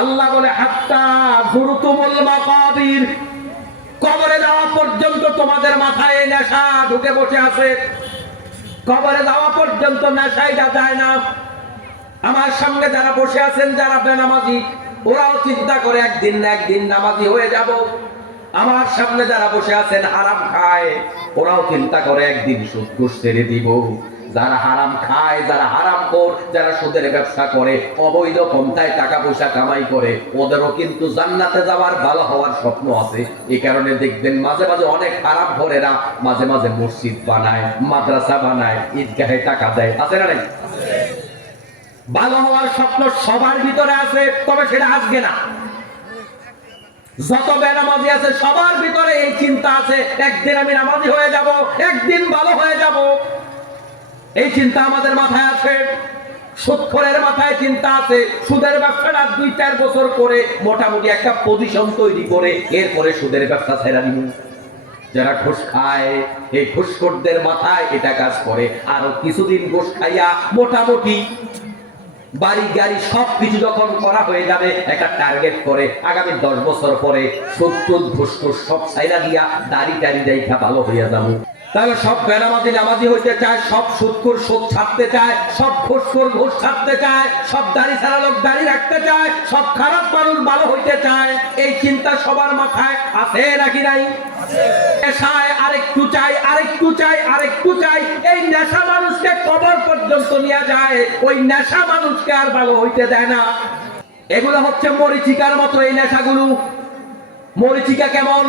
আল্লাহ বলে হাত্তা যুরতুমুল মাকাবির, কবরে যাওয়া পর্যন্ত তোমাদের মাথায় নেশা ঢুকে বসে আছে। কবরে যাওয়া পর্যন্ত নেশাই যায় না। আমার সামনে যারা বসে আছেন, যারা বেনামাজি, ওরাও চিন্তা করে একদিন না একদিন নামাজি হয়ে যাব। আমার সামনে যারা বসে আছেন হারাম খায়, ওরাও চিন্তা করে একদিন সুদ ঘুষ ছেড়ে দিব। যারা হারাম খায়, যারা হারামখোর, যারা সুদের ব্যবসা করে, অবৈধ পন্থায় টাকা পয়সা কামাই করে, ওদেরও কিন্তু জান্নাতে যাওয়ার, ভালো হওয়ার স্বপ্ন আছে। এই কারণে দেখবেন মাঝে মাঝে অনেক হারামখোরেরা মাঝে মাঝে মসজিদ বানায়, মাদ্রাসা বানায়, ঈদগাহে টাকা দেয়। আছে না নাই? ভালো হওয়ার স্বপ্ন সবার ভিতরে আছে, তবে সেটা আজকে না। যত বেনামাজি আছে সবার ভিতরে এই চিন্তা আছে, একদিন আমি নামাজি হয়ে যাব, একদিন ভালো হয়ে যাব। এই চিন্তা আমাদের মাথায় আছে। সুদখোরের মাথায় চিন্তা আছে, সুদের ব্যবসাটা 2-4 বছর করে মোটামুটি একটা পজিশন তৈরি করে এরপরে সুদের ব্যবসা ছেড়ে দিব। যারা ঘুষ খায়, এই ঘুষখোরদের মাথায় এটা কাজ করে। আরো কিছুদিন ঘুষ খাইয়া মোটামুটি বাড়ি গাড়ি সবকিছু যখন করা হয়ে যাবে, একটা টার্গেট করে আগামী 10 বছর পরে সুদ ঘুষ সব ছাইরা দিয়া দাড়ি টাড়ি দেখা ভালো হইয়া যাবো। তাহলে সব বেনামাজি নামাজি হইতে চায়, সব সুদখোর সুদ ছাড়তে চায়, সব ঘুষখোর ঘুষ ছাড়তে চায়, সব দাড়ি ছাড়া লোক দাড়ি রাখতে চায়, সব খারাপ মানুষ ভালো হইতে চায়। এই চিন্তা সবার মাথায় আছে নাকি নাই? নেশায় আরেকটু চাই, আরেকটু চাই, আরেকটু চাই। এই নেশা মানুষকে কবর পর্যন্ত নিয়ে যায়। ওই নেশা মানুষকে আর ভালো হইতে দেয় না। এগুলো হচ্ছে মরিচিকার মতো। এই নেশাগুলো মরিচিকা কেমন,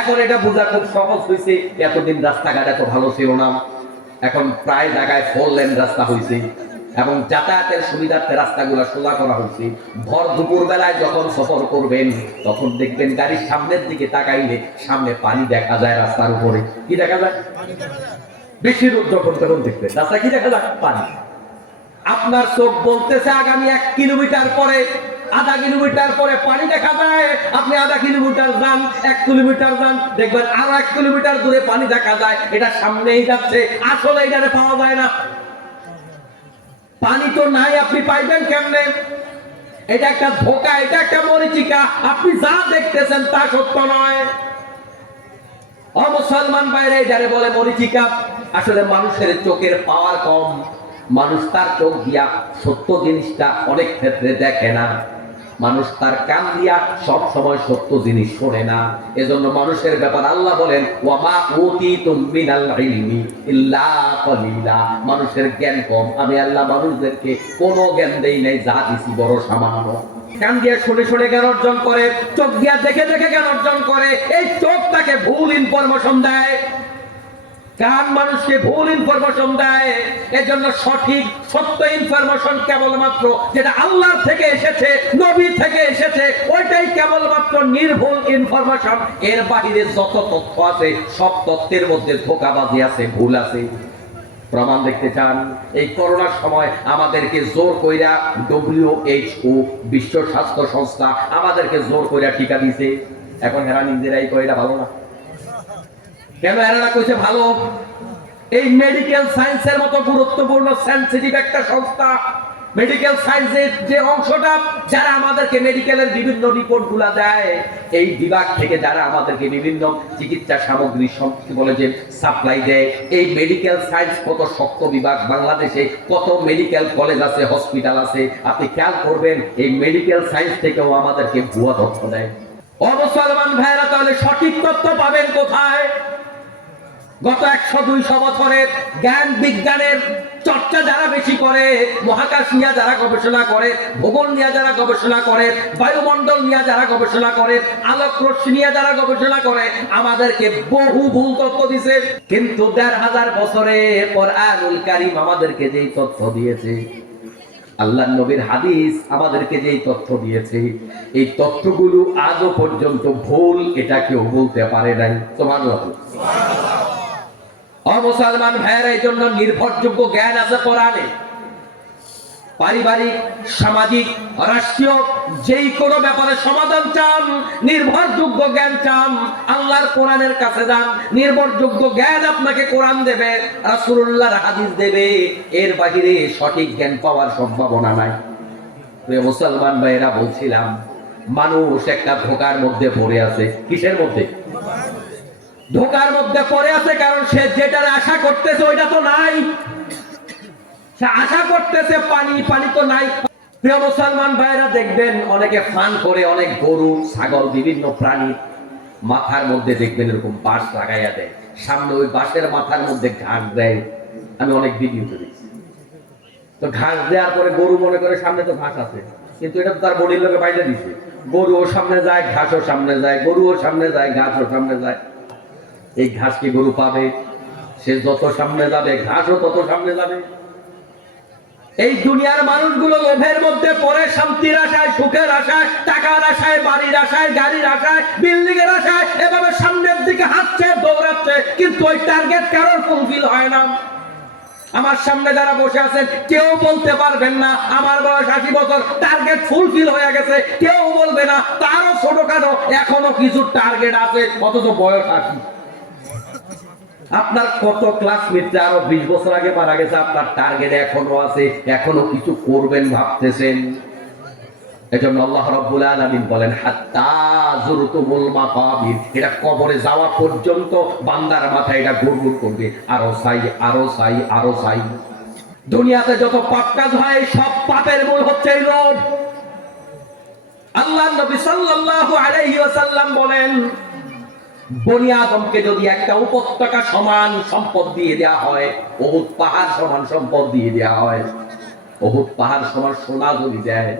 এখন এটা বোঝা খুব সহজ হয়েছে। এতদিন রাস্তাঘাট এত ভালো ছিল না, এখন প্রায় জায়গায় 4 লেন রাস্তা হয়েছে এবং যাতায়াতের সুবিধার্থে রাস্তাগুলো সোজা করা হয়েছে। ভর দুপুর বেলায় যখন সফর করবেন, তখন দেখবেন গাড়ির সামনের দিকে তাকাইলে সামনে পানি দেখা যায়। রাস্তার উপরে কি দেখা যায়? বেশি রোদ যখন তখন দেখবেন রাস্তা কি দেখা যায়? পানি। আপনার চোখ বলতেছে আগামী 1 কিলোমিটার পরে, আধা কিলোমিটার পরে পানি দেখা যায়। আপনি আধা কিলোমিটার যান, 1 কিলোমিটার যান, দেখবেন আরো 1 কিলোমিটার দূরে পানি দেখা যায়। এটা সামনেই যাচ্ছে, আসলে এটারে পাওয়া যায় না। পানি তো নাই, আপনি পাইবেন কেমনে? এটা একটা ধোঁকা, এটা একটা মরিচিকা। আপনি যা দেখতেছেন তা সত্য নয়। মুসলমান বাইরে এটারে বলে মরিচিকা। আসলে মানুষের চোখের পাওয়ার কম। মানুষ তার চোখ দিয়া সত্য জিনিসটা অনেক ক্ষেত্রে দেখে না। মানুষ তার কান দিয়া সব সময় সত্য জিনিস শোনে না। এজন্য মানুষের ব্যাপার আল্লাহ বলেন ওয়ামা উতিতুম মিনাল ইলমি ইল্লা কলিলা। মানুষের জ্ঞান কম, আমি আল্লাহ মানুষদেরকে কোনো জ্ঞান দেই নাই, যা দিছি বড় সামান্য। কান দিয়ে শুনে শুনে জ্ঞান অর্জন করে, চোখ দিয়া দেখে দেখে জ্ঞান অর্জন করে। এই চোখ তাকে ভুল ইনফরমেশন দেয়, কান মানুষকে ভুল ইনফরমেশন দেয়। এজন্য সঠিক সত্য ইনফরমেশন কেবলমাত্র যেটা আল্লাহ থেকে এসেছে, নবী থেকে এসেছে, ওইটাই কেবলমাত্র নির্ভুল ইনফরমেশন। এর বাইরে যত তথ্য আছে সব তথ্যের মধ্যে ধোঁকাবাজি আছে, ভুল আছে। প্রমাণ দেখতে চান? এই করোনার সময় আমাদেরকে জোর কইরা WHO, বিশ্ব স্বাস্থ্য সংস্থা আমাদেরকে জোর কইরা টিকা দিছে। এখন এরা নিজেরাই কয় এটা ভালো না। কেন এরা কইছে ভালো? এই মেডিকেল সায়েন্সের মতো গুরুত্বপূর্ণ সেনসিটিভ একটা সংস্থা, মেডিকেল সায়েন্সের যে অংশটা যারা আমাদেরকে মেডিকেলের বিভিন্ন রিপোর্টগুলো দেয়, এই বিভাগ থেকে যারা আমাদেরকে বিভিন্ন চিকিৎসা সামগ্রী বলে যে সাপ্লাই দেয়, এই মেডিকেল সায়েন্স কত শক্ত বিভাগ। বাংলাদেশে কত মেডিকেল কলেজ আছে, হসপিটাল আছে, আপনি খেয়াল করবেন এই মেডিকেল সায়েন্স থেকেও আমাদেরকে ভুয়া তথ্য দেয়। মুসলমান ভাইরা, তাহলে সঠিক তথ্য পাবেন কোথায়? গত 100-200 বছরের জ্ঞান বিজ্ঞানের চর্চা যারা বেশি করে, মহাকাশ নিয়ে যারা গবেষণা করে, ভূগোল নিয়ে যারা গবেষণা করে, বায়ুমণ্ডল নিয়ে যারা গবেষণা করে, আলোক রশ্মি নিয়ে যারা গবেষণা করে, আমাদেরকে বহু ভুল তথ্য দিয়েছে। কিন্তু 1500 বছরে কোরআনুল কারীম আমাদেরকে যেই তথ্য দিয়েছে, আল্লাহর নবীর হাদিস আমাদেরকে যেই তথ্য দিয়েছে, এই তথ্যগুলো আজও পর্যন্ত ভুল এটা কেউ বলতে পারে নাই। সুবহানাল্লাহ। মুসলমান ভাইয়েরা, এই জন্য নির্ভরযোগ্য জ্ঞান আছে কোরআনে। পারিবারিক, সামাজিক, রাষ্ট্রীয় যেই কোনো ব্যাপারে সমাধান চান, নির্ভরযোগ্য জ্ঞান চান, আল্লাহর কোরআনের কাছে যান। নির্ভরযোগ্য জ্ঞান আপনাকে কোরআন দেবে, রাসূলুল্লাহর হাদিস দেবে। এর বাইরে সঠিক জ্ঞান পাওয়ার সম্ভাবনা নাই। প্রিয় মুসলমান ভাইরা, বলছিলাম মানুষ একটা ধোকার মধ্যে পড়ে আছে। কিসের মধ্যে? ধোকার মধ্যে পড়ে আছে, কারণ সে যেটার আশা করতেছে ওইটা তো নাই। সে আশা করতেছে পানি, পানি তো নাই। প্রিয় মুসলমান ভাইরা, দেখবেন অনেকে ফান করে, অনেক গরু ছাগল বিভিন্ন প্রাণী মাথার মধ্যে দেখবেন এরকম বাঁশ লাগাইয়া দেয়, সামনে ওই বাঁশের মাথার মধ্যে ঘাস দেয়। আমি অনেক ভিডিও করেছি। তো ঘাস দেওয়ার পরে গরু মনে করে সামনে তো ঘাস আছে, কিন্তু এটা তো তার বডির লোকে বাইরে দিছে। গরুও সামনে যায়, ঘাসও সামনে যায়, গরুও সামনে যায়, ঘাসও সামনে যায়। এই ঘাস কি গরু পাবে? সে যত সামনে যাবে ঘাসও তত সামনে যাবে। এই দুনিয়ার মানুষগুলো লোভের মধ্যে পড়ে, শান্তির আশায়, সুখের আশায়, টাকার আশায়, বাড়ির আশায়, গাড়ির আশায়, বিল্ডিং এর আশায় এভাবে সামনের দিকে হাঁটছে, দৌড়াচ্ছে, কিন্তু ওই টার্গেট কারোর ফুলফিল হয় না। আমার সামনে যারা বসে আছেন কেউ বলতে পারবেন না আমার বয়স 80 বছর, টার্গেট ফুলফিল হয়ে গেছে। কেউ বলবে না তারও ছোটখাটো এখনো কিছু টার্গেট আছে, অথচ বয়স 80। আপনার কত ক্লাসমেটরা আরো 20 বছর আগে মারা গেছে, আপনার টার্গেট এখনো আছে, এখনো কিছু করবেন ভাবতেছেন। এজন্য আল্লাহ রাব্বুল আলামিন বলেন হাত্তা যুরতুমুল মাকাবির, এটা কবরে যাওয়া পর্যন্ত বান্দার মাথায় এটা গুড়গুড় করবে, আরো চাই, আরো চাই, আরো চাই। দুনিয়াতে যত পাপ কাজ হয় সব পাপের মূল হচ্ছে লোভ। আল্লাহর নবী সাল্লাল্লাহু আলাইহি ওয়াসাল্লাম বলেন, বনি আদমকে যদি একটা উপত্যকা সমান সম্পদ দিয়ে দেওয়া হয়, উহুদ পাহাড় সমান সম্পদ দিয়ে দেওয়া হয়, উহুদ পাহাড় সমান সোনা যদি দেয়,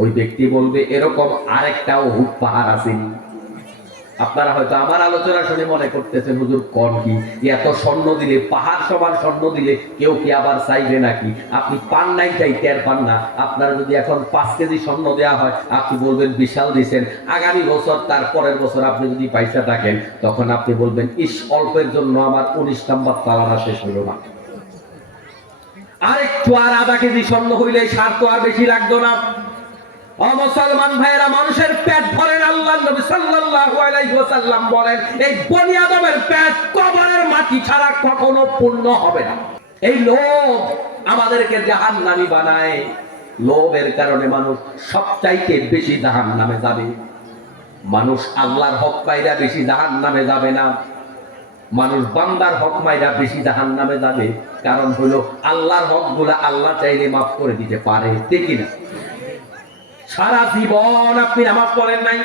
ওই ব্যক্তি বলবে এরকম আরেকটা উহুদ পাহাড় আসেনি। আপনারা হয়তো আমার আলোচনা শুনে মনে করতেছেন হুজুর কোন কি, এত স্বর্ণ দিলে, পাহাড় সমান স্বর্ণ দিলে কেউ কি আবার চাইবে নাকি? আপনি পান নাই তাই টের পান না। আপনার যদি এখন 5 কেজি স্বর্ণ দেওয়া হয়, আপনি বলবেন বিশাল দিয়েছেন। আগামী বছর, তার পরের বছর আপনি যদি পয়সা থাকেন, তখন আপনি বলবেন ইস, অল্পের জন্য আমার 19 নাম্বার তালাটা শেষ হইল না। আরেকটু আর আধা কেজি স্বর্ণ হইলে সার তো আর বেশি লাগতো না। মুসলমান ভাইয়েরা, মানুষের পেট ভরেন। আল্লাহর নবী সাল্লাল্লাহু আলাইহি ওয়াসাল্লাম বলেন, এই বনি আদমের পেট কবরের মাটি ছাড়া কখনো পূর্ণ হবে না। এই লোভ আমাদেরকে জাহান্নামী বানায়। লোভের কারণে মানুষ সবচাইতে বেশি জাহান্নামে যাবে। মানুষ আল্লাহর হক পাইরা বেশি জাহান্নামে যাবে না, মানুষ বান্দার হক মাইরা বেশি জাহান্নামে যাবে। কারণ হলো আল্লাহর হকগুলা আল্লাহ চাইলে মাফ করে দিতে পারে, ঠিক না? সারা জীবন আপনি নামাজ পড়েন নাই,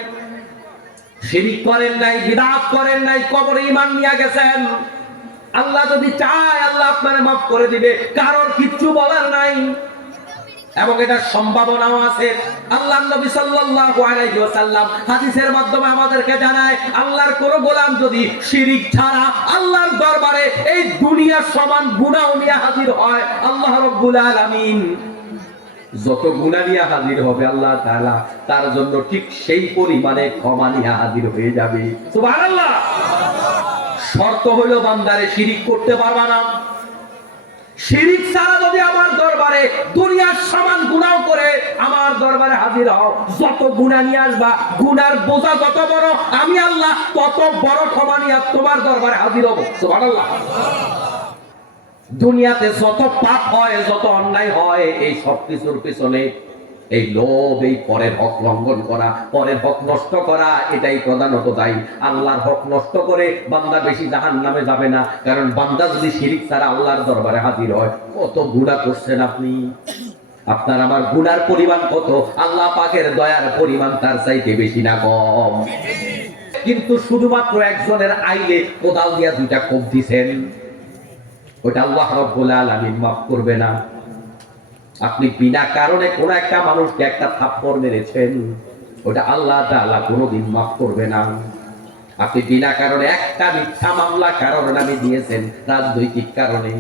শিরক করেন নাই, বিদআত করেন নাই, কবরে ঈমান নিয়ে গেছেন, আল্লাহ যদি চায় আল্লাহ আপনারে মাফ করে দিবে, কারোর কিচ্ছু বলার নাই। এবং এটার সম্ভাবনাও আছে। আল্লাহর নবী সাল্লাল্লাহু আলাইহি ওয়াসাল্লাম হাদিসের মাধ্যমে আমাদেরকে জানায়, আল্লাহর কোন গোলাম যদি শিরক ছাড়া আল্লাহর দরবারে এই দুনিয়ার সমান গুনাহ নিয়ে হাজির হয়, আল্লাহ রাব্বুল আলামিন যত গুনাহ নিয়ে হাজির হবে আল্লাহ তাআলা তার জন্য ঠিক সেই পরিমাণে ক্ষমা নিয়ে হাজির হয়ে যাবে। সুবহানাল্লাহ। শর্ত হলো বান্দারে শিরক করতে পারবা না। শিরক ছাড়া যদি আমার দরবারে দুনিয়ার সমান গুনাহ করে আমার দরবারে হাজির হও, যত গুনাহ নিয়ে আসবা, গুনার বোঝা যত বড়, আমি আল্লাহ তত বড় ক্ষমা নিয়ে তোমার দরবারে হাজির হব। সুবহানাল্লাহ। দুনিয়াতে যত পাপ হয়, যত অন্যায় হয়, এই সব কিছুর পিছনে এই লোভ, এই পরের হক লঙ্ঘন করা, পরের হক নষ্ট করা, এটাই প্রধানত দায়ী। আল্লাহর হক নষ্ট করে বান্দা বেশি জাহান্নামে যাবে না, কারণ বান্দা যদি শিরক ছাড়া আল্লাহর দরবারে হাজির হয়, কত গুনাহ করছেন আপনি। আপনার আমার গুনার পরিমাণ কত, আল্লাহ পাকের দয়ার পরিমাণ তার চাইতে বেশি না কম। কিন্তু শুধুমাত্র একজনের আইলে কোদাল দিয়া 2টা কোপ দিছেন, ওটা আল্লাহ রাব্বুল আলামিন মাফ করবে না। আপনি বিনা কারণে কোন একটা মানুষকে একটা থাপ্পড় মেরেছেন, ওটা আল্লাহ তাআলা কোনোদিন মাফ করবে না। আপনি বিনা কারণে একটা মিথ্যা মামলা কারণ নামে দিয়েছেন, রাজনৈতিক কারণে,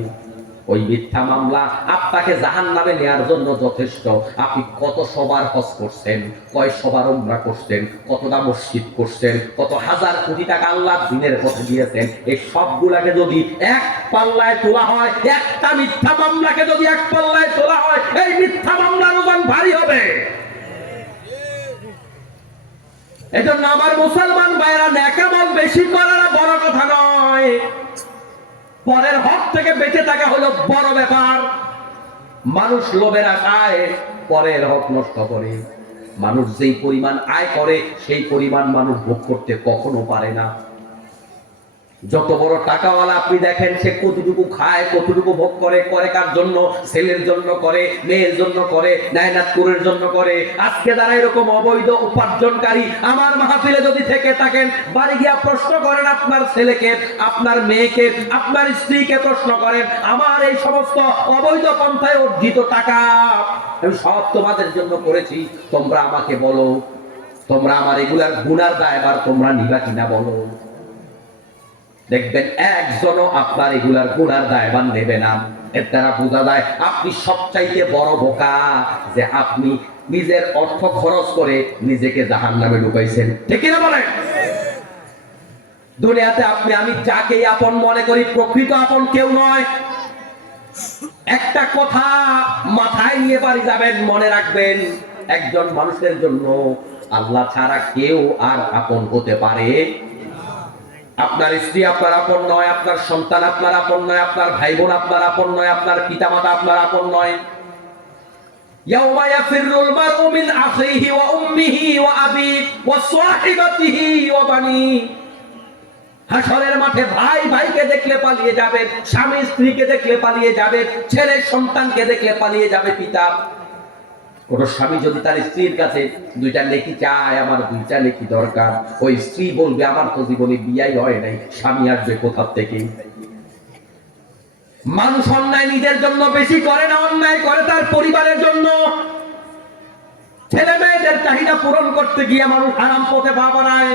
ওই মিথ্যা মামলা আপনাকে জাহান্নামে নেয়ার জন্য যথেষ্ট। আপনি কত সবার হজ করছেন, কয় সবার উমরা করছেন, কতটা মসজিদ করছেন, কত হাজার কোটি টাকা আল্লাহর দ্বীনের পথে দিয়েছেন, এই সবগুলাকে যদি এক পাল্লায় তোলা হয়, একটা মিথ্যা মামলাকে যদি এক পাল্লায় তোলা হয়, এই মিথ্যা মামলার ওজন ভারী হবে। এজন্য আমার মুসলমান ভাইরা, নেকামল বেশি করাটা বড় কথা নয়, পরের হক থেকে বেঁচে থাকা হলো বড় ব্যাপার। মানুষ লোভের আশায় পরের হক নষ্ট করে। মানুষ যেই পরিমাণ আয় করে সেই পরিমাণ মানুষ ভোগ করতে কখনো পারে না। যত বড় টাকাওয়ালা আপনি দেখেন, সে কতটুকু খায়, কতটুকু ভোগ করে, করে কার জন্য? ছেলের জন্য করে, মেয়ের জন্য করে, নায়নাতপুরের জন্য করে। আজকে যারা এরকম অবৈধ উপার্জনকারী আমার মাহফিলে যদি থেকে থাকেন, বাড়ি গিয়া প্রশ্ন করেন আপনার ছেলেকে, আপনার মেয়েকে, আপনার স্ত্রীকে প্রশ্ন করেন, আমার এই সমস্ত অবৈধ পন্থায় অর্জিত টাকা আমি সব তোমাদের জন্য করেছি, তোমরা আমাকে বলো, তোমরা আমার এগুলার গুনার দায়ভার তোমরা নিবা কিনা বলো। দেখবেন একজনও আপনার এগুলার গুনার দায়ভার নেবে না। এর দ্বারা বোঝা যায় আপনি সবচাইতে বড় বোকা, যে আপনি নিজের অর্থ খরচ করে নিজেকে জাহান্নামে ঢুকাইছেন। ঠিক কিনা বলেন? দুনিয়াতে আপনি আমি যাকে আপন মনে করি, প্রকৃত আপন কেউ নয়। একটা কথা মাথায় নিয়ে বাড়ি যাবেন, মনে রাখবেন, একজন মানুষের জন্য আল্লাহ ছাড়া কেউ আর আপন হতে পারে। আপনার স্ত্রী আপনার আপন নয়, আপনার সন্তান আপনার আপন নয়, আপনার ভাই বোন আপনার আপন নয়, আপনার পিতামাতা আপনার আপন নয়। ইয়াউমা ইয়াফিরুল মারউ মিন আখিহি ওয়া উম্মিহি ওয়া আবিহি ওয়া সাহিবাতিহি ওয়া বানিহি। হাসরের মাঠে ভাই ভাইকে দেখলে পালিয়ে যাবে, স্বামী স্ত্রীকে দেখলে পালিয়ে যাবে, ছেলে সন্তানকে দেখলে পালিয়ে যাবে পিতা। কোন স্বামী যদি তার স্ত্রীর কাছে দুইটা নেকি চায়, আমার দুইটা নেকি দরকার, ওই স্ত্রী বলবে আমার তো জীবনে বিয়াই হয় নাই, স্বামী আসবে কোথা থেকে? মানুষ অন্যায় নিজের জন্য বেশি করে না, অন্যায় করে তার পরিবারের জন্য। ছেলে মেয়েদের চাহিদা পূরণ করতে গিয়ে মানুষ হারাম পথে পা বাড়ায়,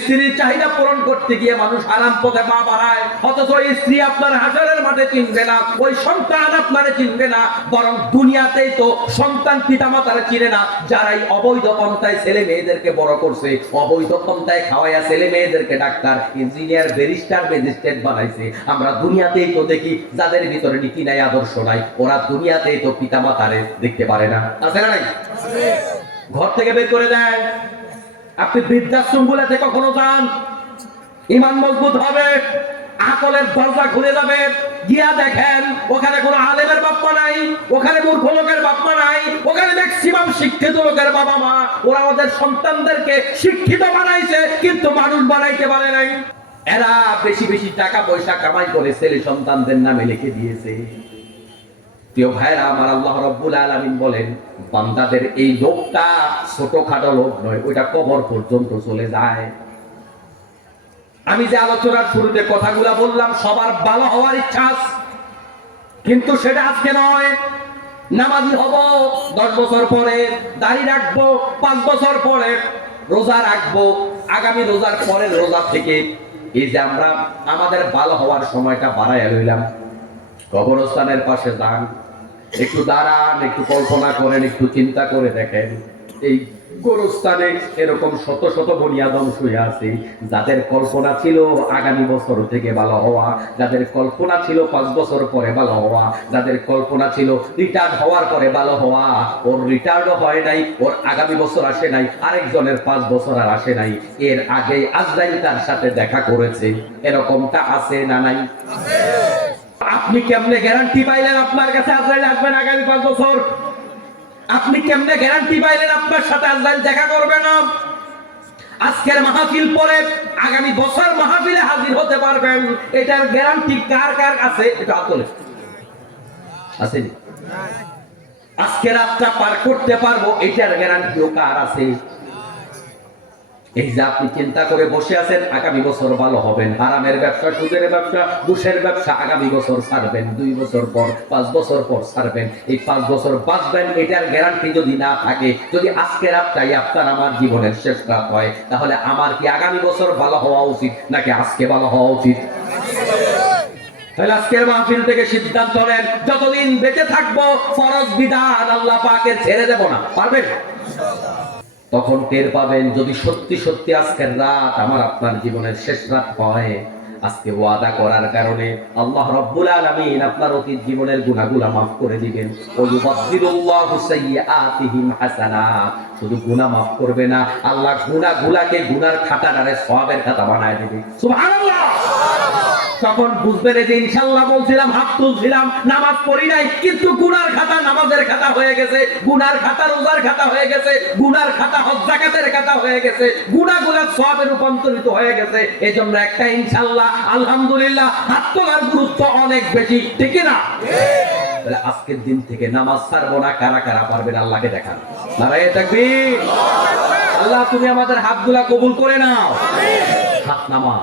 স্ত্রীর চাহিদা পূরণ করতে গিয়ে মানুষ হারাম পথে পা বাড়ায়। অথচ ওই স্ত্রী আপনার হাসরের মাঠে চিনবে না, ওই সন্তান আপনারে চিনবে না, বরং দুনিয়াতেই তো সন্তান পিতামাতারা চিনে না, যারাই অবৈধ পন্থায় ছেলে মেয়েদেরকে বড় করছে, অবৈধ পন্থায় খাওয়াইয়া ছেলে মেয়েদেরকে ডাক্তার, ইঞ্জিনিয়ার, ব্যারিস্টার, ম্যাজিস্ট্রেট বানাইছে। আমরা দুনিয়াতেই তো দেখি যাদের ভিতরে নীতি নাই, আদর্শ নাই, ওরা দুনিয়াতেই তো পিতামাতারে দেখতে পারে না। আছে না নাই? ঘর থেকে বের করে দেয়। আপনি বৃদ্ধাশ্রম গুলাতে কখনো যান, ঈমান মজবুত হবে, আকলের দরজা খুলে যাবে, গিয়া দেখেন ওখানে কোনো আলেমের বাপ্পা নাই, ওখানে মূর্খ লোকের বাপ্পা নাই, ওখানে ম্যাক্সিমাম শিক্ষিত লোকের বাবা মা। ওরা ওদের সন্তানদেরকে শিক্ষিত বানাইছে, কিন্তু মানুষ বানাইতে পারে নাই। এরা বেশি বেশি টাকা পয়সা কামাই করে ছেলে সন্তানদের নামে লিখে দিয়েছে। প্রিয় ভাইরা আমার, আল্লাহ রাব্বুল আলামিন বলেন, বান্দাদের এই লোকটা ছোটখাটো লোক নয়, ওইটা কবর পর্যন্ত চলে যায়। আমি যে আলোচনার শুরুতে কথাগুলা বললাম, সবার ভালো হওয়ার ইচ্ছা আছে, কিন্তু সেটা আজকে নয়। নামাজি হব 10 বছর পরে, দাড়ি রাখবো 5 বছর পরে, রোজা রাখবো আগামী রোজার পরের রোজা থেকে। এই যে আমরা আমাদের ভালো হওয়ার সময়টা বাড়াইয়া লইলাম। কবরস্থানের পাশে যান, একটু দাঁড়ান, একটু কল্পনা করেন, একটু চিন্তা করে দেখেন, এই গোরস্থানে এরকম শত শত বনি আদম শুয়ে আছে, যাদের কল্পনা ছিল আগামী বছর থেকে ভালো হওয়া, যাদের কল্পনা ছিল 5 বছর পরে ভালো হওয়া, যাদের কল্পনা ছিল রিটায়ার্ড হওয়ার পরে ভালো হওয়া। ওর রিটায়ার্ডও হয় নাই, ওর আগামী বছর আসে নাই, আরেকজনের 5 বছর আর আসে নাই, এর আগেই আজরাইল তার সাথে দেখা করেছে। এরকমটা আছে না নাই? আপনি কেমনে গ্যারান্টি পাইলেন আপনার কাছে আজরাইল আসবে না আগামী 5 বছর? আপনি কেমনে গ্যারান্টি পাইলেন আপনার সাথে আজরাইল দেখা করবে না? আজকের মাহফিল পরে আগামী বছর মাহফিলে হাজির হতে পারবেন, এটার গ্যারান্টি কার কার আছে? এটা আসলে আছে? আজকে রাতটা পার করতে পারবো, এটার গ্যারান্টিও কার আছে? এই যে আপনি চিন্তা করে বসে আছেন আগামী বছর ভালো হবেন, হারামের ব্যবসা, সুদের ব্যবসা, ঘুষের ব্যবসা আগামী বছর ছাড়বেন, 2 বছর পর, 5 বছর পর ছাড়বেন, এই 5 বছর বাঁচবেন, এটার গ্যারান্টি যদি না থাকে, যদি আজকে রাতটাই আপনার আমার জীবনের শেষ রাত হয়, তাহলে আমার কি আগামী বছর ভালো হওয়া উচিত নাকি আজকে ভালো হওয়া উচিত? তাহলে আজকের মাহফিল থেকে সিদ্ধান্ত নেন, যতদিন বেঁচে থাকবো ফরজ বিধান আল্লাহ পাকের ছেড়ে দেব না। পারবেন? তখন টের পাবেন যদি সত্যি সত্যি আজকের রাত আমার আপনার জীবনের শেষ রাত হয়। আজকে ওয়াদা করার কারণে আল্লাহ রাব্বুল আলামিন আপনার অতীত জীবনের গুনাহগুলো মাফ করে দিবেন। ওয়ায়ুবাদদিলুল্লাহু সাইয়্যাতিহিম হাসানাত। শুধু গুনাহ মাফ করবে না, আল্লাহ গুনাহগুলোকে গুনার খাতাটারে সওয়াবের খাতা বানায় দিবে। সুবহানাল্লাহ। তখন বুঝবেন যে ইনশাআল্লাহ বলছিলাম, হাত তুলছিলাম, নামাজ পড়ি নাই, কিন্তু গুনার খাতা নামাজের খাতা হয়ে গেছে, গুনার খাতা রোজার খাতা হয়ে গেছে, গুনার খাতা হজ যাকাতের খাতা হয়ে গেছে, গুনাহগুলো সওয়াবে রূপান্তরিত হয়ে গেছে। এজন্য একটা ইনশাআল্লাহ, আলহামদুলিল্লাহ, হাত তোলার গুরুত্ব অনেক বেশি, ঠিক না? তাহলে আজকের দিন থেকে নামাজ ছাড়বো না। কারা কারা পারবেন আল্লাহকে দেখান? নারায়ে তাকবীর। আল্লাহ তুমি আমাদের হাতগুলা কবুল করে নাও। হাত নামা।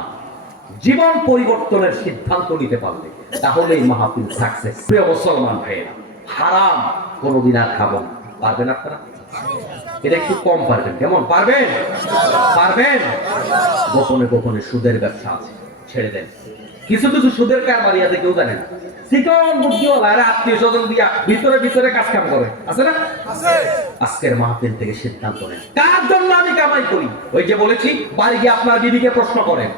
জীবন পরিবর্তনের সিদ্ধান্ত নিতে পারলে তাহলেই মাহফিল সাকসেস। প্রিয় মুসলমান ভাইয়েরা, হারাম কোনোদিন আর খাবো না। পারবেন আপনারা? এটা একটু কম পারবেন। কেমন পারবেন? পারবেন? গোপনে গোপনে সুদের ব্যবসা আছে, ছেড়ে দেন। কিছু কিছু সুদের কারবারি আছে, কেউ জানে না। চিকন বুদ্ধিওয়ালা, এরা আত্মীয় স্বজন দিয়া ভিতরে ভিতরে কাজ কাম করে, আছে না? আজকের মাহফিল থেকে সিদ্ধান্ত নেন, কার জন্য আমি কামাই করি। ওই যে বলেছি, বাড়ি গিয়ে আপনার বিবিকে প্রশ্ন করেন,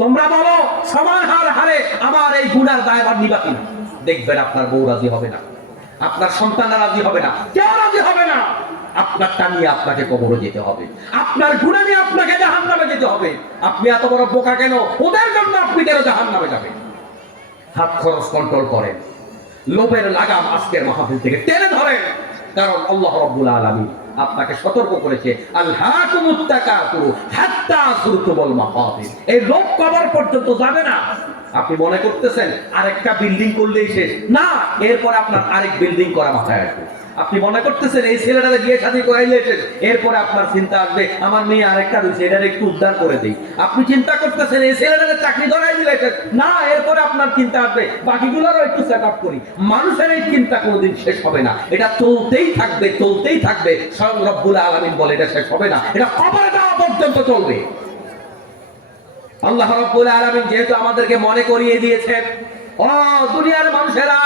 তোমরা বলো সমান হারে আমার এই গুনার দায়ভার নিবা কিনা। দেখবেন আপনার বউ রাজি হবে না, আপনার সন্তানরা রাজি হবে না, কেউ রাজি হবে না। আপনারটা নিয়ে আপনাকে কবরে যেতে হবে, আপনার গুনাহ নিয়ে আপনাকে জাহান্নামে যেতে হবে। আপনি এত বড় বোকা কেন? ওদের জন্য আপনি কেন জাহান্নামে যাবেন? হাত খরচ কন্ট্রোল করেন, লোভের লাগাম আজকের মাহফিল থেকে টেনে ধরেন। কারণ আল্লাহ রাব্বুল আলামিন আপনাকে সতর্ক করেছে, আলহাকুমুত তাকাতুর হাত্তা যুরতুমুল মাকাবির। এই লোভ কবর পর্যন্ত যাবে না। আপনি মনে করতেছেন আরেকটা বিল্ডিং করলেই শেষ না, এরপর আপনার আরেক বিল্ডিং করা মাথায় আসবে। আপনি মনে করতেছেন এই ছেলেটাকে বিয়ে শাদী করাইলে শেষ, এরপরে আপনার চিন্তা আসবে আমার মেয়ে আরেকটা রয়েছে, এটার একটু উদ্ধার করে দেই। আপনি চিন্তা করতেছেন এই ছেলেটাকে চাকরি ধরাই দিলে শেষ না, এরপরে আপনার চিন্তা আসবে বাকিগুলোরও একটু সেট আপ করি। মানুষের এই চিন্তা কোনোদিন শেষ হবে না, এটা চলতেই থাকবে, চলতেই থাকবে। স্বয়ং রব্বুল আলামিন বলে এটা শেষ হবে না, এটা কবরে যাওয়া পর্যন্ত চলবে। আল্লাহ রাব্বুল আলামিন যেহেতু আমাদেরকে মনে করিয়ে দিয়েছেন, ও দুনিয়ার মানুষেরা,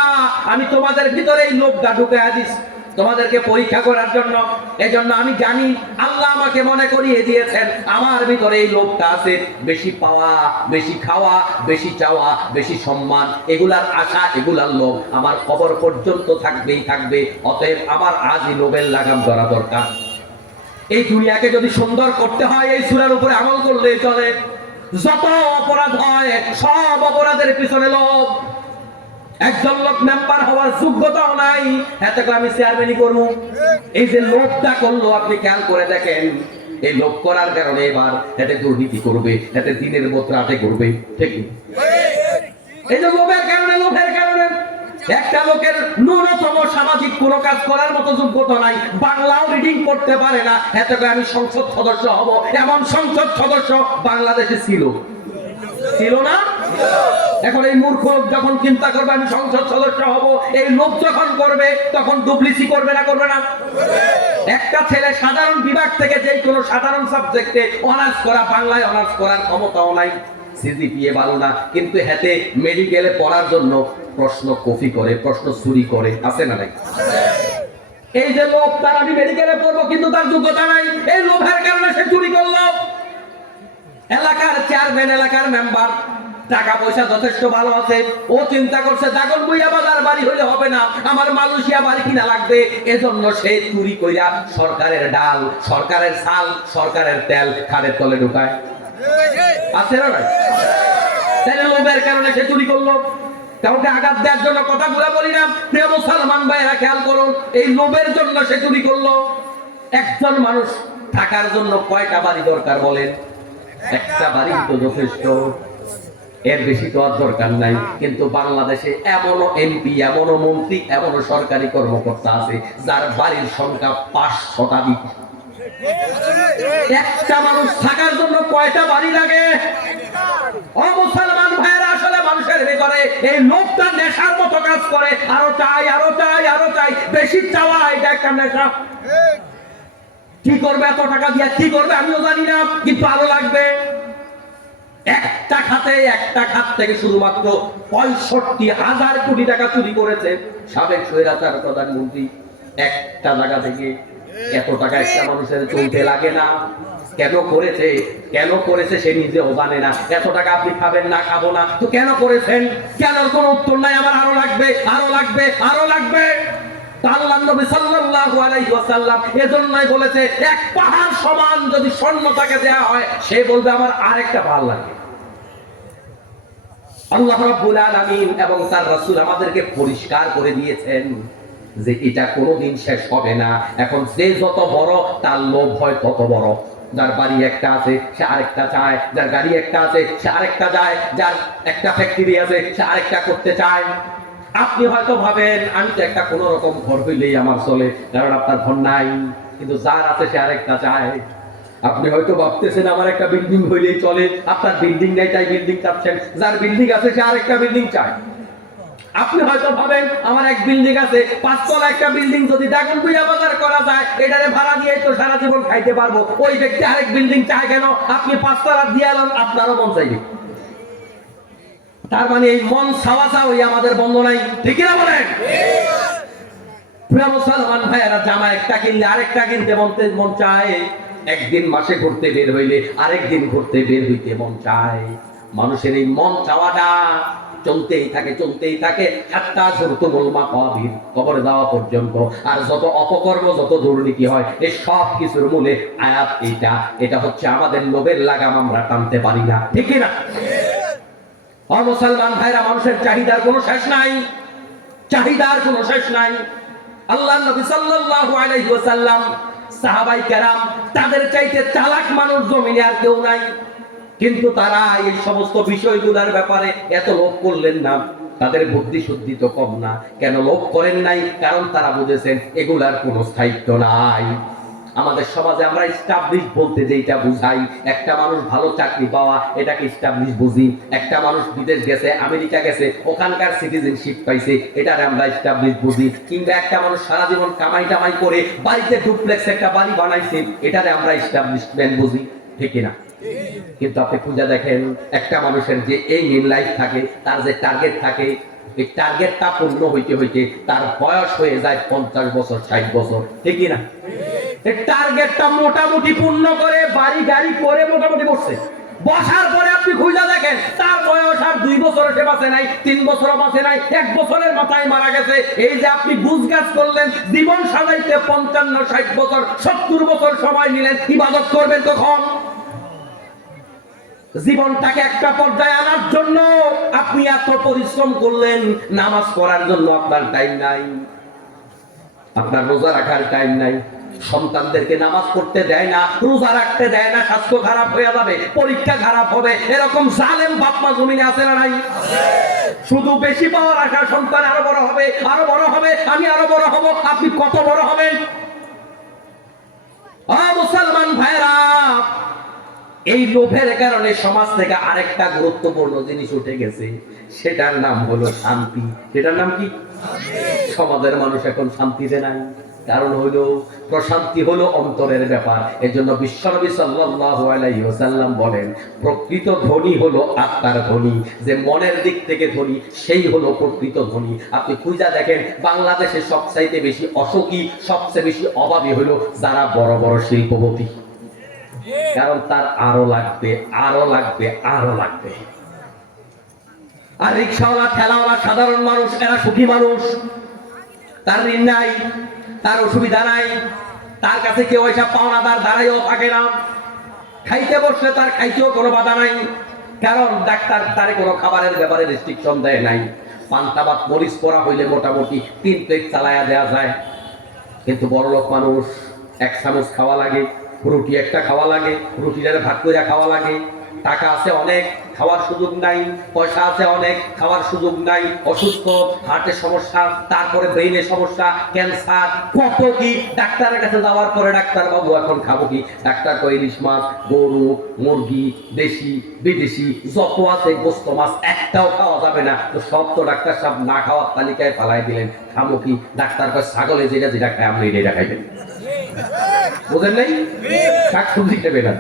আমি তোমাদের ভিতরে এই লোভটা ঢুকাইয়া দিছি তোমাদেরকে পরীক্ষা করার জন্য। এজন্য আমি জানি আল্লাহ আমাকে মনে করিয়ে দিয়েছেন আমার ভিতরে এই লোভটা আছে। বেশি পাওয়া, বেশি খাওয়া, বেশি চাওয়া, বেশি সম্মান, এগুলার আশা, এগুলার লোভ আমার কবর পর্যন্ত থাকবেই থাকবে। অতএব আমার আজই লোভের লাগাম ধরা দরকার। এই দুনিয়াকে যদি সুন্দর করতে হয়, এই সূরার উপরে আমল করলে চলে। যত অপরাধ হয় সব অপরাধের পিছনে লোভ। একজন লোক মেম্বার হওয়ার যোগ্যতাও নাই, এত আমি চেয়ারম্যানই করব, এই যে লোভটা করলো, আপনি খেয়াল করে দেখেন। এই লোভ করার কারণে এবার এতে দুর্নীতি করবে, এতে দিনের মতো রাতে করবে, ঠিক? এই যে লোভের কারণে, লোভের কারণে একটা লোকের ন্যূনতম সামাজিক কোনো কাজ করার মতো যোগ্যতা নাই, বাংলাও রিডিং করতে পারে না, এত আমি সংসদ সদস্য হব। এমন সংসদ সদস্য বাংলাদেশে ছিল না? এখন এই মূর্খ লোক যখন চিন্তা করবে আমি সংসদ সদস্য হব, এই লোক যখন করবে তখন ডুপ্লিসি করবে না? করবে না? একটা ছেলে সাধারণ বিভাগ থেকে যে কোনো সাধারণ সাবজেক্টে অনার্স করা, বাংলায় অনার্স করার ক্ষমতাও নাই, সিজিপিএ ভালো না, কিন্তু হাতে মেডিকেলে পড়ার জন্য প্রশ্ন কপি করে, প্রশ্ন চুরি করে, আছে না নাই? এই যে লোক, তার আমি মেডিকেলে পড়বো কিন্তু তার যোগ্যতা নাই, এই লোভের কারণে সে চুরি করলো। এলাকার চেয়ারম্যান, এলাকার মেম্বার, টাকা পয়সা যথেষ্ট ভালো আছে, ও চিন্তা করছে দাগন বইয়া বাজার বাড়ি হইলে হবে না, আমার মালয়েশিয়া বাড়ি কিনা লাগবে। এজন্য সে চুরি কইরা সরকারের ডাল, সরকারের চাল, সরকারের তেল খাদের তলে ঢুকায়, আছে না? তাহলে লোভের কারণে সে চুরি করলো। কাউকে আঘাত দেওয়ার জন্য কথাগুলো বলি না, প্রিয় মুসলমান ভাইরা খেয়াল করুন, এই লোভের জন্য সে চুরি করলো। একজন মানুষ থাকার জন্য কয়টা বাড়ি দরকার বলেন? একটা বাড়ি তো যথেষ্ট, এর বেশি তো আর দরকার নাই। কিন্তু বাংলাদেশে এমনও এমপি, এমনও মন্ত্রী, এমনও সরকারি কর্মকর্তা আছে যার বাড়ির সংখ্যা 5 শতাধিক। একটা মানুষ থাকার জন্য কয়টা বাড়ি লাগে? ও মুসলমান ভাইরা, আসলে মানুষের ভিতরে এই লোভটা নেশার মতো কাজ করে, আরো চাই, আরো চাই, আরো চাই। বেশি চাওয়া এটা একটা নেশা। কি করবে এত টাকা দিয়ে? কি করবে আমিও জানি না, কিন্তু আরো লাগবে। একটা খাত থেকে শুধুমাত্র 65,000 কোটি টাকা চুরি করেছে সাবেক স্বৈরাচার প্রধানমন্ত্রী। একটা জায়গা থেকে এত টাকা একটা মানুষের চলতে লাগে না। কেন করেছে সে নিজেও জানে না। এত টাকা আপনি খাবেন না? খাবো না। তো কেন করেছেন? কেন কোনো উত্তর নাই। আমার আরো লাগবে, আরো লাগবে, আরো লাগবে। আল্লাহর নবী সাল্লাল্লাহু আলাইহি ওয়াসাল্লাম এজন্যই বলেছে, এক পাহাড় সমান যদি স্বর্ণ তাকে দেয়া হয়, সে বলবে আমার আরেকটা পাহাড় লাগবে। আল্লাহ রাব্বুল আলামিন এবং তার রাসূল আমাদেরকে পরিষ্কার করে দিয়েছেন যে এটা কোনোদিন শেষ হবে না। এখন যে যত বড় তার লোভ হয় তত বড়। যার বাড়ি একটা আছে সে আরেকটা চায়, যার গাড়ি একটা আছে সে আরেকটা চায়, যার একটা ফ্যাক্টরি আছে সে আরেকটা করতে চায়। আপনি হয়তো ভাবেন আমি তো একটা কোন রকম ঘর হইলেই আমার চলে, কারণ আপনার ঘর নাই, কিন্তু যার আছে সে আরেকটা চায়। আপনি হয়তো ভাবতেছেন আমার একটা বিল্ডিং হইলেই চলে, আপনার বিল্ডিং নেই তাই বিল্ডিং চাচ্ছেন, যার বিল্ডিং আছে সে আরেকটা বিল্ডিং চায়। আপনি হয়তো ভাবেন আমার এক বিল্ডিং আছে, 5 তলা একটা বিল্ডিং যদি ডাগুন কুইয়া বাজার করা যায় এটারে ভাড়া দিয়ে তো সারা জীবন খাইতে পারবো, ওই ব্যক্তি আরেক বিল্ডিং চায় কেন? আপনি 5 তলা দিয়ে এলেন, আপনারও মন চাইবে। তার মানে এই মন চাওয়া চাওয়াই আমাদের বন্ধ নাই, ঠিক না বলেন? প্রিয় মুসলমান ভাইয়েরা, জামা একটা কিনলে আরেকটা কিনতে মন চায়, একদিন মাসে ঘুরতে বের হইলে আরেকদিন ঘুরতে বের হইতে মন চায়। মানুষের এই মন চাওয়াটা চলতেই থাকে হাত্তা যুরতুমুল মাকাবির, কবরে যাওয়া পর্যন্ত। আর যত অপকর্ম, যত দুর্নীতি হয়, এই সব কিছুর মূলে আয়াত এটা হচ্ছে আমাদের লোভের লাগাম আমরা টানতে পারি না, ঠিক না? মুসলমান ভাইরা, মানুষের চাহিদার কোনো শেষ নাই, চাহিদার কোনো শেষ নাই। আল্লাহর নবী সাল্লাল্লাহু আলাইহি ওয়াসাল্লাম, সাহাবাই কেরাম, তাদের চাইতে চালাক মানুষ জমিনে আর কেউ নাই, কিন্তু তারা এই সমস্ত বিষয়গুলোর ব্যাপারে এত লোভ করলেন না। তাদের বুদ্ধি শুদ্ধি তো কম না। কেন লোভ করেন নাই? কারণ তারা বুঝেছেন এগুলার কোনো স্থায়িত্ব নাই। আমাদের সমাজে আমরা এস্টাবলিশ বলতে যেটা বুঝাই, একটা মানুষ ভালো চাকরি পাওয়া, এটাকে এস্টাবলিশ বুঝি। একটা মানুষ বিদেশ গেছে, আমেরিকা গেছে, ওখানকার সিটিজেনশিপ পাইছে, এটারে আমরা এস্টাবলিশ বুঝি। কিংবা একটা মানুষ সারা জীবন কামাই টামাই করে বাড়িতে ডুপ্লেক্স একটা বাড়ি বানাইছে, এটারে আমরা এস্টাবলিশমেন্ট বুঝি, ঠিক না? কিন্তু আপনি খুঁজে দেখেন, একটা মানুষের যে এই ইন লাইফ থাকে, তার যে টার্গেট থাকে, এই টার্গেটটা পূর্ণ হইতে হইতে তার বয়স হয়ে যায় 50 বছর, 60 বছর, ঠিক না? এই টার্গেটটা মোটামুটি পূর্ণ করে বাড়ি গাড়ি করে মোটামুটি বসছে, বসার পরে আপনি খুঁজে দেখেন তার বয়স আর 2 বছর সে বাঁচে নাই, 3 বছরও বাঁচে নাই, 1 বছরের মাথায় মারা গেছে। এই যে আপনি গুজগাছ করলেন, জীবন সাজাইতে 55, 60 বছর, 70 বছর সময় নিলেন, ইবাদত করবেন কখন? জীবনটাকে একটা পর্যায়ে আনার জন্য আপনি এত পরিশ্রম করলেন, নামাজ পড়ার জন্য আপনার টাইম নাই, আপনার রোজা রাখার টাইম নাই, সন্তানদেরকে নামাজ পড়তে দেয় না, রোজা রাখতে দেয় না, স্বাস্থ্য খারাপ হয়ে যাবে, পরীক্ষা খারাপ হবে, এরকম জালেম বাপ মা জমিনে আছে না নাই? শুধু বেশি পাওয়ার আশা, সন্তান আরো বড় হবে, আরো বড় হবে, আমি আরো বড় হব। আপনি কত বড় হবেন? মুসলমান ভাইরা, এই লোভের কারণে সমাজ থেকে আরেকটা গুরুত্বপূর্ণ জিনিস উঠে গেছে, সেটার নাম হলো শান্তি। সেটার নাম কি? সমাজের মানুষ এখন শান্তিতে নাই। কারণ হলো প্রশান্তি হলো অন্তরের ব্যাপার। এজন্য বিশ্বনবী সাল্লাল্লাহু আলাইহি ওয়াসাল্লাম বলেন, প্রকৃত ধনী হলো আত্মার ধনী, যে মনের দিক থেকে ধনী সেই হলো প্রকৃত ধনী। আপনি খুঁজা দেখেন, বাংলাদেশে সবচাইতে বেশি অসুখী, সবচেয়ে বেশি অভাবী হলো যারা বড় বড় শিল্পপতি। কারণ তার আরো লাগবে, আরো লাগবে, আরো লাগবে। আর রিকশাওয়ালা, ঠেলাওয়ালা, সাধারণ মানুষ, এরা সুখী মানুষ, তার ঋণ নাই, তার অসুবিধা নাই, তার কাছে কেউ এসব পাওনাদার দাঁড়াইও থাকে না, খাইতে বসলে তার খাইতেও কোনো বাধা নাই, কারণ ডাক্তার তারে কোনো খাবারের ব্যাপারে রেস্ট্রিকশন দেয় নাই। পান্তা ভাত মরিচ পড়া হইলে মোটামুটি 3 প্লেট চালায়া দেওয়া যায়। কিন্তু বড় লোক মানুষ 1 চামচ খাওয়া লাগে, রুটি একটা খাওয়া লাগে, রুটিটারে ভাগ করে খাওয়া লাগে। টাকা আছে অনেক, খাওয়ার সুযোগ নাই, পয়সা আছে অনেক, খাওয়ার সুযোগ নাই, অসুস্থ, হার্টের সমস্যা, তারপরে ব্রেইনের সমস্যা, ক্যান্সার, কত কি। ডাক্তারের কাছে যাওয়ার পরে ডাক্তার বাবু এখন খাবো কি? ডাক্তার কয় ইলিশ মাছ, গরু, মুরগি, দেশি বিদেশি যত আছে গোস্ত মাছ একটাও খাওয়া যাবে না। তো সব তো ডাক্তার সাহেব না খাওয়ার তালিকায় ফালাই দিলেন, খাবো কি? ডাক্তার কয় ছাগলে যেটা যেটা খায় আপনি এটা খাইবেন। বুঝেন নাই? শাকসবজি খাবেন না,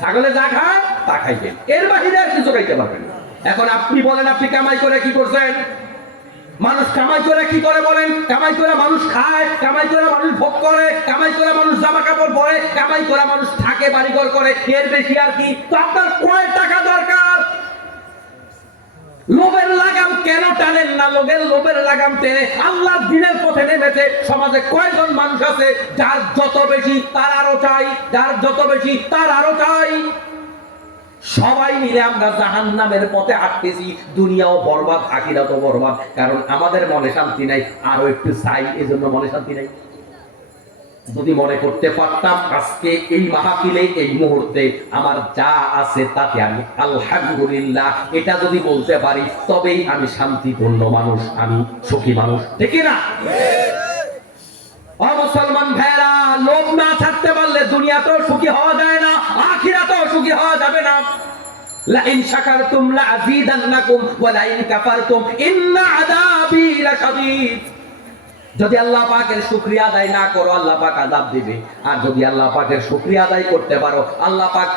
ছাগলে যা খায় তা খাইবেন, এর বাহিরে আর কিছু খাইতে পারবেন না। এখন আপনি বলেন, আপনি কামাই করে কি করছেন? মানুষ কামাই করে কি করে বলেন? কামাই করে মানুষ খায়, কামাই করে মানুষ ভোগ করে, কামাই করে মানুষ জামা কাপড় পরে, কামাই করে মানুষ থাকে, বাড়িঘর করে, এর বেশি আর কি? তো আপনার কয় টাকা দরকার? লোভের লাগাম কেন টানেন না? লোভের লাগাম টেনে আল্লাহর দ্বীনের পথে নেমেছে সমাজে কয়জন মানুষ আছে যার যত বেশি তার আরো চাই, যার যত বেশি তার আরো চাই। সবাই মিলে আমরা জাহান্নামের পথে হাঁটতেছি, দুনিয়াও বরবাদ, আখিরাতও বরবাদ। কারণ আমাদের মনে শান্তি নাই, আরো একটু চাই, এজন্য মনে শান্তি নাই। যদি মনে করতে পারতাম আজকে এই মাহফিলে এই মুহূর্তে আমার যা আছে তাতে আমি আলহামদুলিল্লাহ এটা যদি বলতে পারি, তবেই আমি শান্তিপূর্ণ মানুষ, আমি সুখী মানুষ, ঠিক না? ও মুসলমান ভাইরা, লোভ না ছাড়তে পারলে দুনিয়াতেও সুখী হওয়া যায় না, আখিরাতেও সুখী হওয়া যাবে না। লাইন শাকারতুম লাযীদান্নাকুম ওয়া লাইন কাফারতুম ইন্না আযাবী লাশাদীদ। যদি আল্লাহ পাকের শুকরিয়া আদায় না করো, আল্লাহ পাক আযাব দিবে। আর যদি আল্লাহ পাকের শুকরিয়া আদায় করতে পারো, আল্লাহ পাক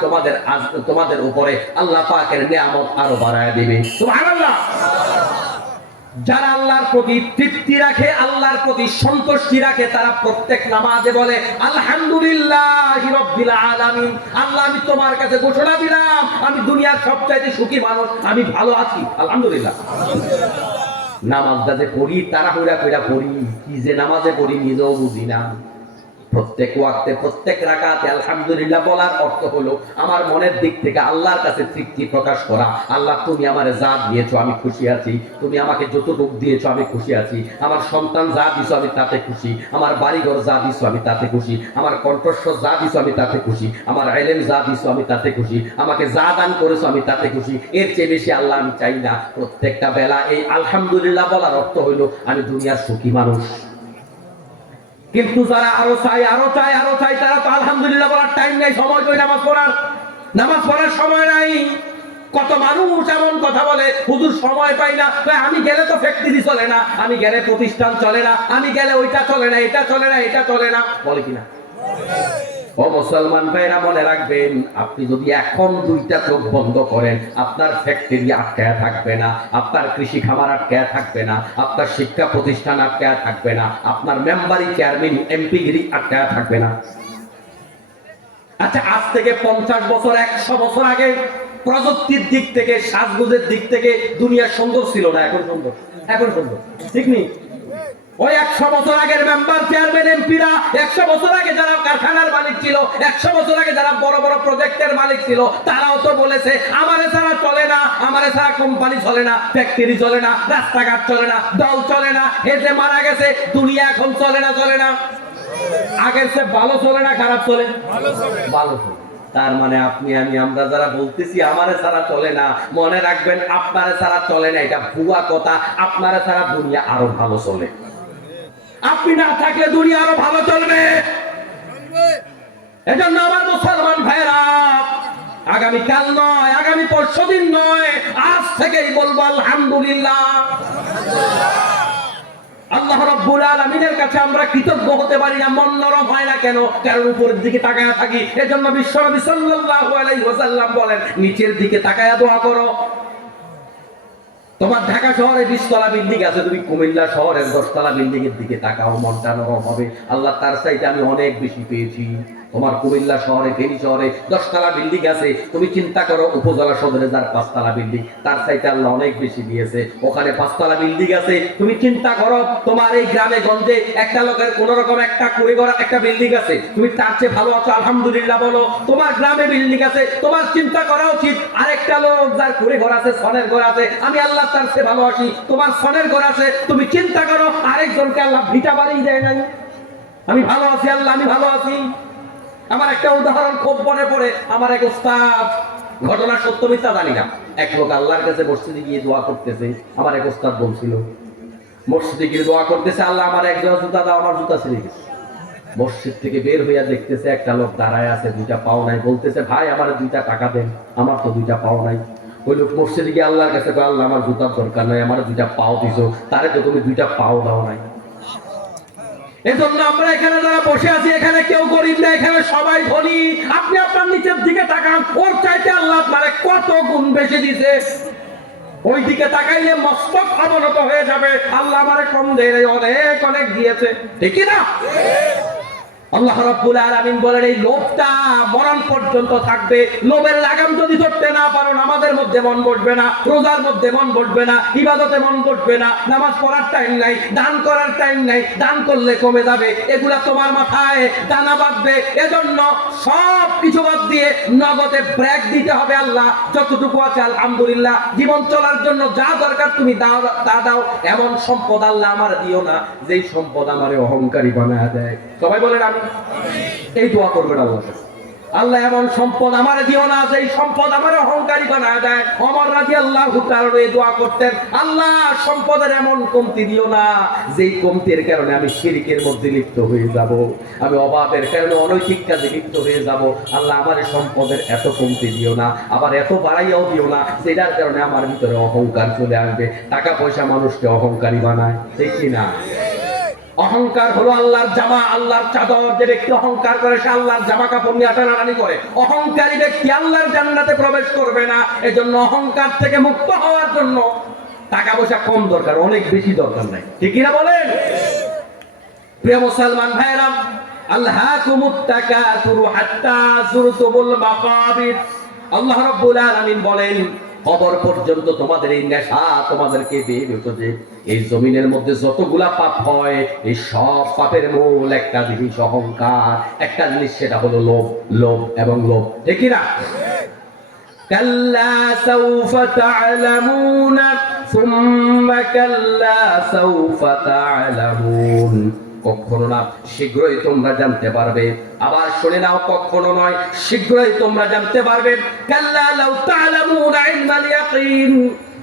তোমাদের উপরে আল্লাহ পাকের নিয়ামত আরো বাড়ায় দিবে। সুবহানাল্লাহ। যারা আল্লাহর প্রতি তৃপ্তি রাখে, আল্লাহর প্রতি সন্তুষ্টি রাখে, তারা প্রত্যেক নামাজে বলে আলহামদুলিল্লাহি রাব্বিল আলামিন। আল্লাহ, আমি তোমার কাছে ঘোষণা দিলাম আমি দুনিয়ার সবচাইতে সুখী মানুষ, আমি ভালো আছি, আলহামদুলিল্লাহ। নামাজটা যে পড়ি তাড়াহুড়া কইরা পড়ি, কি যে নামাজে পড়ি নিজেও বুঝি না। প্রত্যেক ওয়াক্তে প্রত্যেক রাকাতে আলহামদুলিল্লাহ বলার অর্থ হলো আমার মনের দিক থেকে আল্লাহর কাছে তৃপ্তি প্রকাশ করা। আল্লাহ, তুমি আমারে যা দিয়েছো আমি খুশি আছি, তুমি আমাকে যতটুকু দিয়েছো আমি খুশি আছি, আমার সন্তান যা দিছো আমি তাতে খুশি, আমার বাড়িঘর যা দিছো আমি তাতে খুশি, আমার কণ্ঠস্বর যা দিছো আমি তাতে খুশি, আমার ইলম যা দিছো আমি তাতে খুশি, আমাকে যা দান করেছো আমি তাতে খুশি। এর চেয়ে বেশি আল্লাহ আমি চাই না। প্রত্যেকটা বেলা এই আলহামদুলিল্লাহ বলার অর্থ হলো আমি দুনিয়ার সুখী মানুষ। কিন্তু যারা আরো চাই আরো চাই আরো চাই, তারা তো আলহামদুলিল্লাহ বলার টাইম নাই, সময় কই নামাজ পড়ার সময় নাই। কত মানুষ এমন কথা বলে, হুজুর সময় পাই না, আমি গেলে তো ফ্যাক্টরি চলে না, আমি গেলে প্রতিষ্ঠান চলে না, আমি গেলে ওইটা চলে না, এটা চলে না, এটা চলে না, বলে কিনা? ও মুসলমান ভাইরা, মনে রাখবেন, আপনি যদি এখন দুইটা চোখ বন্ধ করেন, আপনার ফ্যাক্টরি আটকায়া থাকবে না, আপনার কৃষি খামার আটকায়া থাকবে না, আপনার শিক্ষা প্রতিষ্ঠান আটকায়া থাকবে না, আপনার মেম্বারি চেয়ারম্যান এমপিগিরি আটকায়া থাকবে না। আচ্ছা, আজ থেকে 50 বছর 100 বছর আগে প্রযুক্তির দিক থেকে, সাজগোজের দিক থেকে দুনিয়া সুন্দর ছিল না? এখন সুন্দর, এখন সুন্দর, ঠিক নেই? ওই 100 বছর আগের মেম্বার চেয়ারম্যান এমপিরা, 100 বছর আগে যারা কারখানার মালিক ছিল, 100 বছর আগে যারা বড় বড় প্রজেক্টের মালিক ছিল, তারাও তো বলেছে আমারে ছাড়া চলে না, আমারে ছাড়া কোম্পানি চলে না, ফ্যাক্টরি চলে না, রাস্তাঘাট চলে না, দল চলে না। এ যে মারা গেছে, দুনিয়া এখন চলে না, চলে না। আগের চেয়ে ভালো চলে না খারাপ চলে? ভালো চলে। তার মানে আপনি আমি আমরা যারা বলতেছি আমারে ছাড়া চলে না, মনে রাখবেন আপনারে ছাড়া চলে না, এটা ভুয়া কথা। আপনারে ছাড়া দুনিয়া আরো ভালো চলে। আপনি না থাকলে দুনিয়া আরো ভালো চলবে। এজন্য আমার মুসলমান ভাইরা, আগামী কাল নয়, আগামী পরশুদিন নয়, আজ থেকেই বলবো আলহামদুলিল্লাহ। আল্লাহ রাব্বুল আলামিনের কাছে আমরা কৃতজ্ঞ হতে পারি না, মন নরম হয় না কেন? কারণ উপরের দিকে তাকায়া থাকি। এজন্য বিশ্বনবী সাল্লাল্লাহু আলাইহি ওয়াসাল্লাম বলেন, নিচের দিকে তাকায়া দোয়া করো। তোমার ঢাকা শহরে 20 তলা বিল্ডিং আছে, তুমি কুমিল্লা শহরের 10 তলা বিল্ডিং এর দিকে তাকাও, মনটা নরম হবে। আল্লাহ, তার চাইতে আমি অনেক বেশি পেয়েছি। তোমার কুমিল্লা শহরে, ফেনী শহরে 10 তলা বিল্ডিং আছে, তুমি চিন্তা করো উপজেলা সদরে যার 5 তলা বিল্ডিং, তার চাইতে আল্লাহ অনেক বেশি দিয়েছে। ওখানে 5 তলা বিল্ডিং আছে, তুমি চিন্তা করো তোমার এই গ্রামে গঞ্জে একটা লোকের কোন রকম একটা কুড়ি ঘর একটা বিল্ডিং আছে, তুমি তার চেয়ে ভালো আছো, আলহামদুলিল্লাহ বলো। তোমার গ্রামে বিল্ডিং আছে, তোমার চিন্তা করা উচিত আরেকটা লোক যার কুড়ি ঘর আছে, সনের ঘর আছে, আমি আল্লাহ তার চেয়ে ভালো আছি। তোমার সনের ঘর আছে, তুমি চিন্তা করো আরেকজনকে আল্লাহ ভিটা বাড়িয়ে দেয় নাই, আমি ভালো আছি আল্লাহ, আমি ভালো আছি। আমার একটা উদাহরণ খুব মনে পড়ে, আমার এক ওস্তাদ, ঘটনা সত্য মিথ্যা জানি না, এক লোক আল্লাহর কাছে মসজিদে গিয়ে দোয়া করতেছে। আমার এক ওস্তাদ বলছিল, মসজিদে গিয়ে দোয়া করতেছে, আল্লাহ আমার একজন জুতা দাও, আমার জুতা ছিঁড়ে গেছে। মসজিদ থেকে বের হইয়া দেখতেছে একটা লোক দাঁড়ায় আছে, 2টা পাও নাই। বলতেছে, ভাই আমার 2টা টাকা দেন, আমার তো 2টা পাও নাই। ওই লোক মসজিদে গিয়ে আল্লাহর কাছে কয়, আল্লাহ আমার জুতার দরকার নাই, আমার 2টা পাও দিছো, তারে তো তুমি 2টা পাও দাও নাই। এজন্য আমরা এখানে যারা বসে আছি, এখানে কেউ গরিব না, এখানে সবাই ধনী। আপনি আপনার নিচের দিকে তাকান, ওর চাইতে আল্লাহ আপনারে কত গুণ বেশি দিয়েছে। ওই দিকে তাকাইলে মস্তক অবনত হয়ে যাবে, আল্লাহ আমারে কম দেয়, অনেক অনেক দিয়েছে, ঠিক না? আল্লাহ রাব্বুল আলামিন বলেন এই লোভটা মরণ পর্যন্ত থাকবে। লোভের লাগাম যদি ধরতে না পারো, নামাজের মধ্যে মন বসবে না, রোজার মধ্যে মন বসবে না, ইবাদতে মন বসবে না, নামাজ পড়ার টাইম নাই, দান করার টাইম নাই, দান করলে কমে যাবে, এগুলা তোমার মাথায় দানা বাঁধবে। এজন্য সব কিছু বাদ দিয়ে নগদে ব্রেক দিতে হবে। আল্লাহ যতটুকু আছে আলহামদুলিল্লাহ, জীবন চলার জন্য যা দরকার তুমি দাও, তা দাও। এমন সম্পদ আল্লাহ আমার দিও না যেই সম্পদ আমারে অহংকারী বানায় দেয়। সবাই বলেন আমি। এই দোয়া করবেন আল্লাহ, আল্লাহ এমন সম্পদ আমারে দিও না যেই সম্পদ আমার অহংকারী বানায় দেয়। ওমর রাদিয়াল্লাহু তাআলা এই দোয়া করতেন, আল্লাহ সম্পদের এমন কমতি দিও না যেই কমতির কারণে আমি শিরকের মধ্যে লিপ্ত হয়ে যাব, আমি অভাবের কারণে অনৈতিক কাজে লিপ্ত হয়ে যাব। আল্লাহ আমার সম্পদের এত কমতি দিও না, আবার এত বাড়াইয়াও দিও না যেটার কারণে আমার ভিতরে অহংকার চলে আসবে। টাকা পয়সা মানুষকে অহংকারী বানায়, ঠিক কি না? অহংকার হলো আল্লাহর জামা, আল্লাহর চাদর। যে ব্যক্তি অহংকার করে সে আল্লাহর জামা কাপড় নিয়ে টানাটানি করে। অহংকারী ব্যক্তি আল্লাহর জান্নাতে প্রবেশ করবে না। এজন্য অহংকার থেকে মুক্ত হওয়ার জন্য টাকা পয়সা কম দরকার, অনেক বেশি দরকার নাই, ঠিক কিনা বলেন? প্রিয় মুসলমান ভাইরা, আল্লাহকুমুত তাকাসুরু হাত্তা যুরতুমুল মাকাবির। আল্লাহ রাব্বুল আলামিন বলেন, কবর পর্যন্ত তোমাদের এই নেশা তোমাদেরকে বের হতে। এই জমিনের মধ্যে যতগুলা পাপ হয়, এই সব পাপের মূল একটা জিনিস অহংকার, একটা জিনিস, সেটা হলো লোভ। লোভ এবং লোভ, ঠিক না? কাল্লা সাউফা তা'লামুনা সুম্মা কাল্লা সাউফা তা'লামুন। কখনো না, শীঘ্রই তোমরা জানতে পারবে। আবার শুনে নাও, কখনো নয়, শীঘ্রই তোমরা জানতে পারবে। কাল্লা লাউ তা'লামুনা ইলমাল ইয়াকিন।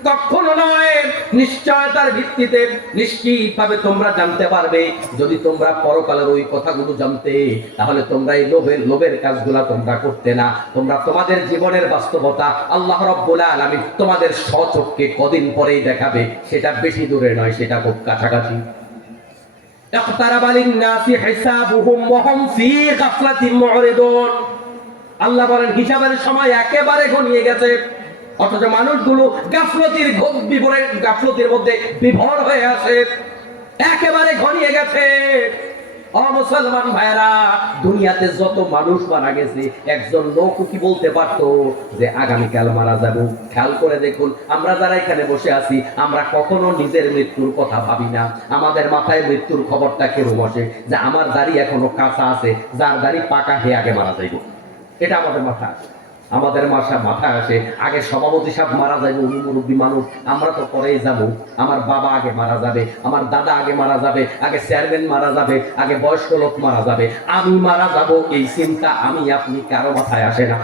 কখনো নয়, নিশ্চয়তার ভিত্তিতে নিশ্চিতভাবে তোমরা জানতে পারবে। যদি তোমরা পরকালের ওই কথাগুলো জানতে, তাহলে তোমরা এই লোভের কাজগুলা তোমরা করতে না। তোমরা তোমাদের জীবনের বাস্তবতা আল্লাহ রাব্বুল আলামিন তোমাদের স্বচক্ষে কদিন পরেই দেখাবে। সেটা বেশি দূরে নয়, সেটা খুব কাছাকাছি। আল্লাহ বলেন হিসাবের সময় একেবারে ঘনিয়ে গেছে, অথচ মানুষগুলো গাফলতির মধ্যে বিভোর হয়ে আছে। একেবারে ঘনিয়ে গেছে। ও মুসলমান ভাইরা, দুনিয়াতে যত মানুষ মারা গেছে, একজন লোক কি বলতে পারতো যে আগামীকাল মারা যাব? খেয়াল করে দেখুন, আমরা যারা এখানে বসে আছি, আমরা কখনো নিজের মৃত্যুর কথা ভাবি না। আমাদের মাথায় মৃত্যুর খবরটা কেরম আসে যে আমার দাড়ি এখনো কাঁচা আছে, যার দাড়ি পাকা হে আগে মারা যাইব। এটা আমাদের মাথা আছে। আমাদের মাথায় আসে আগে সভাপতি সাহেব মারা যাবে, উনি মুরব্বী মানুষ, আমরা তো পরেই যাব। আমার বাবা আগে মারা যাবে, আমার দাদা আগে মারা যাবে, আগে চেয়ারম্যান মারা যাবে, আগে বয়স্ক লোক মারা যাবে, আমি মারা যাব। এই চিন্তা আমি আপনি কারো মাথায় আসে না।